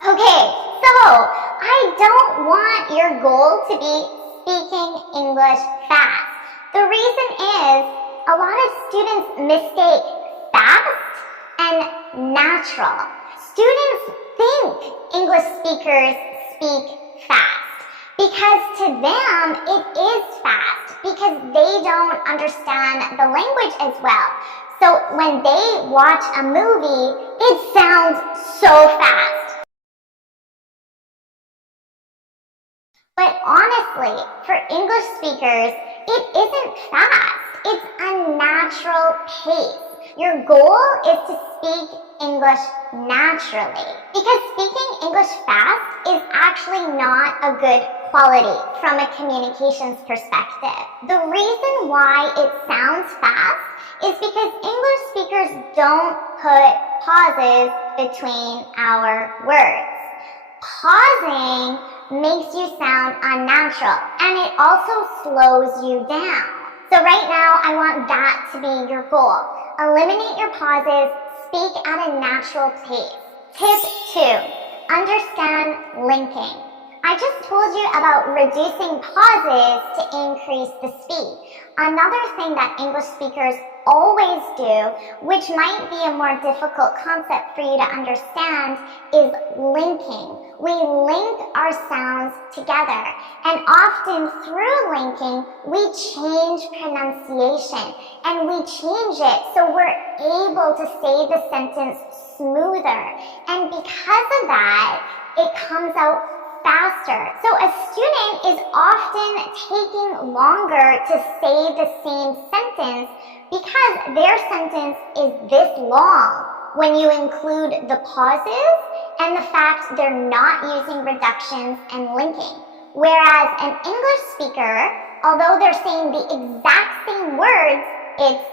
Okay, so I don't want your goal to be speaking English fast. The reason is a lot of students mistake fast and natural. Students think English speakers speak fast because to them it is fast because they don't understand the language as well. So when they watch a movie, it sounds so fast. But honestly, for English speakers, it isn't fast. It's a natural pace. Your goal is to speak English naturally. Because speaking English fast is actually not a good quality from a communications perspective. The reason why it sounds fast is because English speakers don't put pauses between our words. Pausing makes you sound unnatural, and it also slows you down. So right now, I want that to be your goal. Eliminate your pauses, speak at a natural pace. Tip 2, understand linking. I just told you about reducing pauses to increase the speed. Another thing that English speakers always do, which might be a more difficult concept for you to understand, is linking. We link our sounds together, and often through linking, we change pronunciation, and we change it so we're able to say the sentence smoother. And because of that, it comes out faster. So a student is often taking longer to say the same sentence because their sentence is this long when you include the pauses and the fact they're not using reductions and linking. Whereas an English speaker, although they're saying the exact same words, it's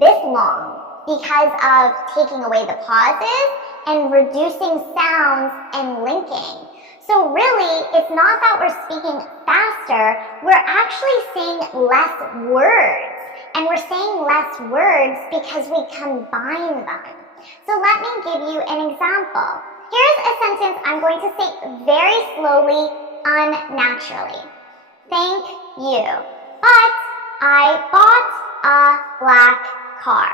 this long because of taking away the pauses and reducing sounds and linking. So really, it's not that we're speaking faster, we're actually saying less words. And we're saying less words because we combine them. So let me give you an example. Here's a sentence I'm going to say very slowly, unnaturally. Thank you, but I bought a black car.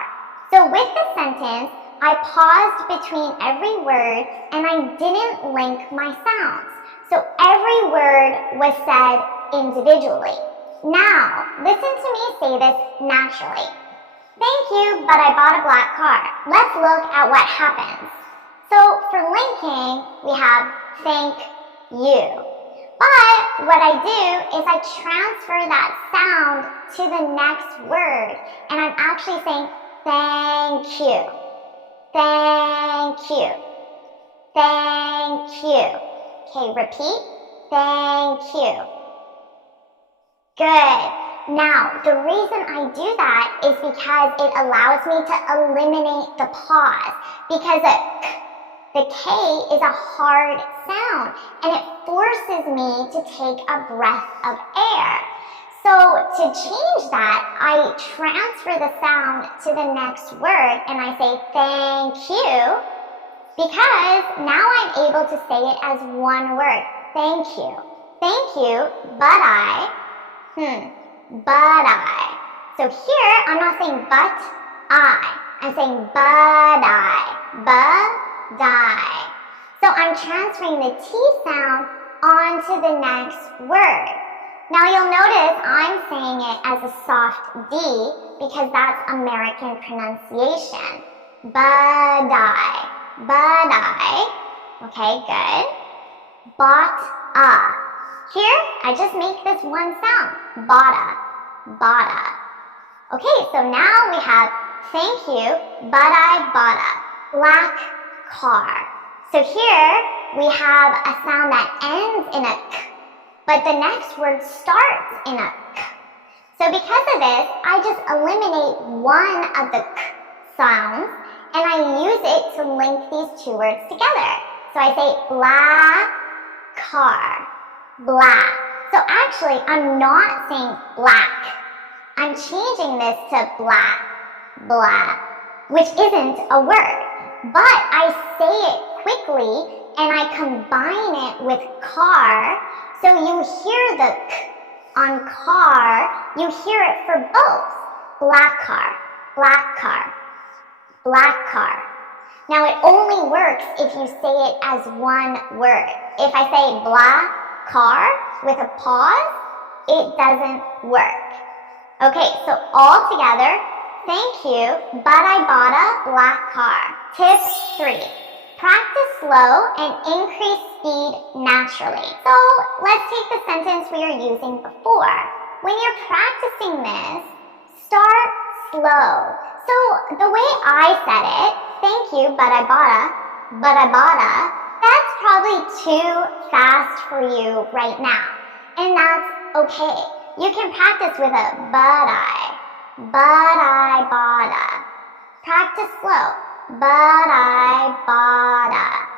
So with the sentence, I paused between every word and I didn't link my sounds. So every word was said individually. Now, listen to me say this naturally. Thank you, but I bought a black car. Let's look at what happens. So for linking, we have thank you. But what I do is I transfer that sound to the next word, and I'm actually saying thank you. Thank you. Thank you. Okay, repeat. Thank you. Good. Now, the reason I do that is because it allows me to eliminate the pause. Because the K is a hard sound, and it forces me to take a breath of air. So to change that, I transfer the sound to the next word, and I say thank you, because now I'm able to say it as one word. Thank you. Thank you, but I... but I. So here, I'm not saying but I. I'm saying but I. So I'm transferring the T sound onto the next word. Now you'll notice I'm saying it as a soft D because that's American pronunciation. But I. Okay, good. Bought a. Here, I just make this one sound, bada. Okay, so now we have thank you, but I bought a black car. So here, we have a sound that ends in a k, but the next word starts in a k. So because of this, I just eliminate one of the k sounds, and I use it to link these two words together. So I say black car. Black. So actually, I'm not saying black. I'm changing this to black, which isn't a word. But I say it quickly, and I combine it with car, so you hear the k on car, you hear it for both. Black car, black car, black car. Now it only works if you say it as one word. If I say blah car with a pause, it doesn't work. Okay, so all together, thank you, but I bought a black car. Tip 3. Practice slow and increase speed naturally. So let's take the sentence we were using before. When you're practicing this, start slow. So the way I said it, thank you, but I bought a, that's probably too fast for you right now. And that's okay. You can practice with a but I bought a. Practice slow. But I bought a.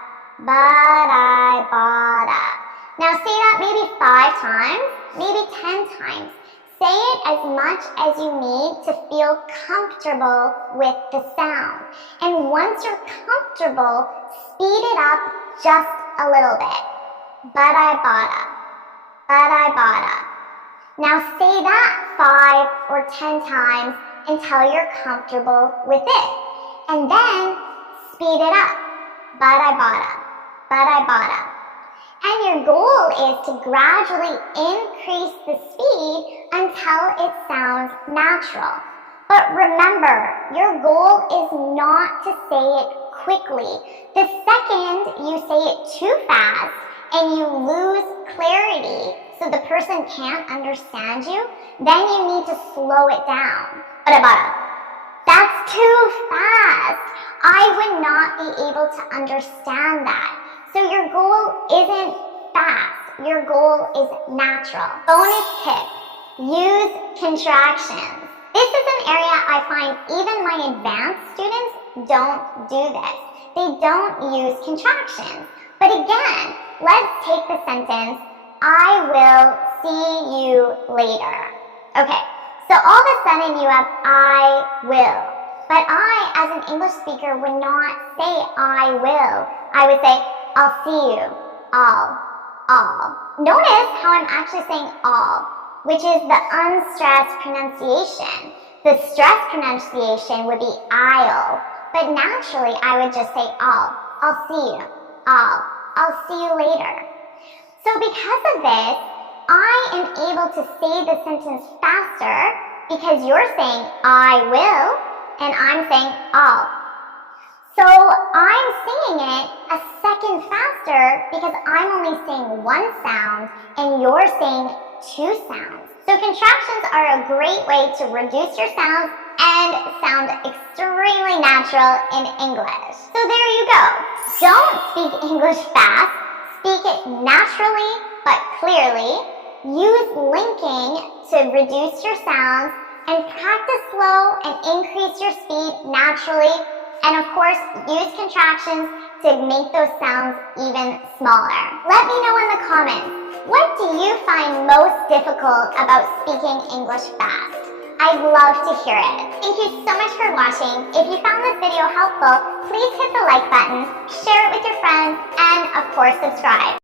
Now say that maybe 5 times, maybe 10 times. Say it as much as you need to feel comfortable with the sound. And once you're comfortable, speed it up just a little bit. But I bought a. Now say that 5 or 10 times until you're comfortable with it. And then speed it up. But I bought a. And your goal is to gradually increase the speed until it sounds natural. But remember, your goal is not to say it quickly. The second you say it too fast and you lose clarity so the person can't understand you, then you need to slow it down. But I bought a. That's too fast. I would not be able to understand that. So your goal isn't fast. Your goal is natural. Bonus tip, use contractions. This is an area I find even my advanced students don't do this. They don't use contractions. But again, let's take the sentence, I will see you later. Okay. So all of a sudden you have I will. But I, as an English speaker, would not say I will. I would say I'll see you. I'll. Notice how I'm actually saying all, which is the unstressed pronunciation. The stressed pronunciation would be I'll. But naturally, I would just say I'll see you. I'll see you later. So because of this, I am able to say the sentence faster because you're saying I will and I'm saying I'll. So I'm saying it a second faster because I'm only saying one sound and you're saying 2 sounds. So contractions are a great way to reduce your sounds and sound extremely natural in English. So there you go. Don't speak English fast. Speak it naturally but clearly. Use linking to reduce your sounds and practice slow and increase your speed naturally. And of course, use contractions to make those sounds even smaller. Let me know in the comments, what do you find most difficult about speaking English fast? I'd love to hear it. Thank you so much for watching. If you found this video helpful, please hit the like button, share it with your friends, and of course subscribe.